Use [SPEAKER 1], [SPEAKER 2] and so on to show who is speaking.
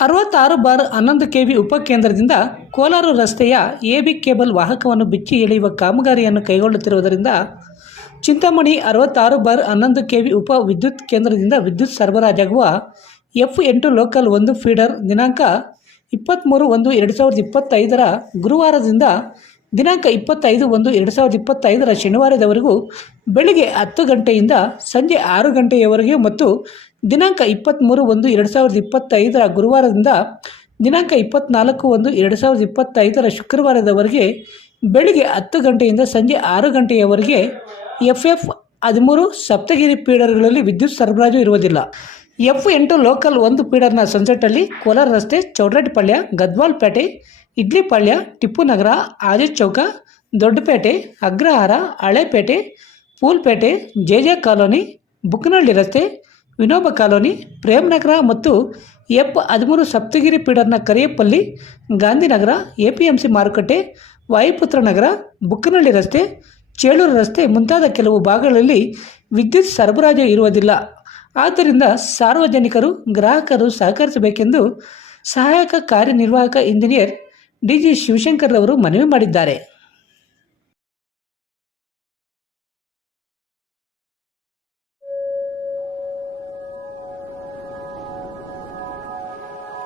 [SPEAKER 1] ಅರವತ್ತಾರು ಬಾರ್ ಹನ್ನೊಂದು ಕೆವಿ ಉಪಕೇಂದ್ರದಿಂದ ಕೋಲಾರ ರಸ್ತೆಯ ಎಬಿ ಕೇಬಲ್ ವಾಹಕವನ್ನು ಬಿಚ್ಚಿ ಎಳೆಯುವ ಕಾಮಗಾರಿಯನ್ನು ಕೈಗೊಳ್ಳುತ್ತಿರುವುದರಿಂದ ಚಿಂತಾಮಣಿ ಅರವತ್ತಾರು ಬಾರ್ ಹನ್ನೊಂದು ಕೆವಿ ಉಪ ವಿದ್ಯುತ್ ಕೇಂದ್ರದಿಂದ ವಿದ್ಯುತ್ ಸರಬರಾಜಾಗುವ ಎಫ್ ಎಂಟು ಲೋಕಲ್ ಒಂದು ಫೀಡರ್ ದಿನಾಂಕ ಇಪ್ಪತ್ತ್ಮೂರು ಒಂದು ಎರಡು ಸಾವಿರದ ಇಪ್ಪತ್ತೈದರ ಗುರುವಾರದಿಂದ ದಿನಾಂಕ ಇಪ್ಪತ್ತೈದು ಒಂದು ಎರಡು ಸಾವಿರದ ಇಪ್ಪತ್ತೈದರ ಶನಿವಾರದವರೆಗೂ ಬೆಳಿಗ್ಗೆ ಹತ್ತು ಗಂಟೆಯಿಂದ ಸಂಜೆ ಆರು ಗಂಟೆಯವರೆಗೂ ಮತ್ತು ದಿನಾಂಕ ಇಪ್ಪತ್ತ್ಮೂರು ಒಂದು ಎರಡು ಸಾವಿರದ ಇಪ್ಪತ್ತೈದರ ಗುರುವಾರದಿಂದ ದಿನಾಂಕ ಇಪ್ಪತ್ತ್ನಾಲ್ಕು ಒಂದು ಎರಡು ಸಾವಿರದ ಇಪ್ಪತ್ತೈದರ ಶುಕ್ರವಾರದವರೆಗೆ ಬೆಳಿಗ್ಗೆ ಹತ್ತು ಗಂಟೆಯಿಂದ ಸಂಜೆ ಆರು ಗಂಟೆಯವರೆಗೆ ಎಫ್ ಎಫ್ ಹದಿಮೂರು ಸಪ್ತಗಿರಿ ಪೀಡರ್ಗಳಲ್ಲಿ ವಿದ್ಯುತ್ ಸರಬರಾಜು ಇರುವುದಿಲ್ಲ. ಎಫ್ ಎಂಟು ಲೋಕಲ್ ಒಂದು ಪೀಡರ್ನ ಸನ್ಸೆಟ್ಟಲ್ಲಿ ಕೋಲಾರ ರಸ್ತೆ Chowdrattipalya Gadwal Pete Idlipalya Tippu Nagar Ajit Chowk Doddapete, Agrahara, Halepete, Poolpete J J colony Bukkanahalli ರಸ್ತೆ ವಿನೋಬ ಕಾಲೋನಿ, ಪ್ರೇಮನಗರ ಮತ್ತು ಎಫ್ ಹದಿಮೂರು Saptagiri ಪೀಡರ್ನ Kariyappalli, Gandhinagar A P M C ಮಾರುಕಟ್ಟೆ, ವಾಯುಪುತ್ರ ನಗರ, ಬುಕ್ಕನಹಳ್ಳಿ ರಸ್ತೆ, ಚೇಳೂರು ರಸ್ತೆ ಮುಂತಾದ ಕೆಲವು ಭಾಗಗಳಲ್ಲಿ ವಿದ್ಯುತ್ ಸರಬರಾಜು ಇರುವುದಿಲ್ಲ. ಆದ್ದರಿಂದ ಸಾರ್ವಜನಿಕರು, ಗ್ರಾಹಕರು ಸಹಕರಿಸಬೇಕೆಂದು ಸಹಾಯಕ ಕಾರ್ಯನಿರ್ವಾಹಕ ಇಂಜಿನಿಯರ್ ಡಿ ಜಿ ಶಿವಶಂಕರ್ ಅವರು ಮನವಿ ಮಾಡಿದ್ದಾರೆ.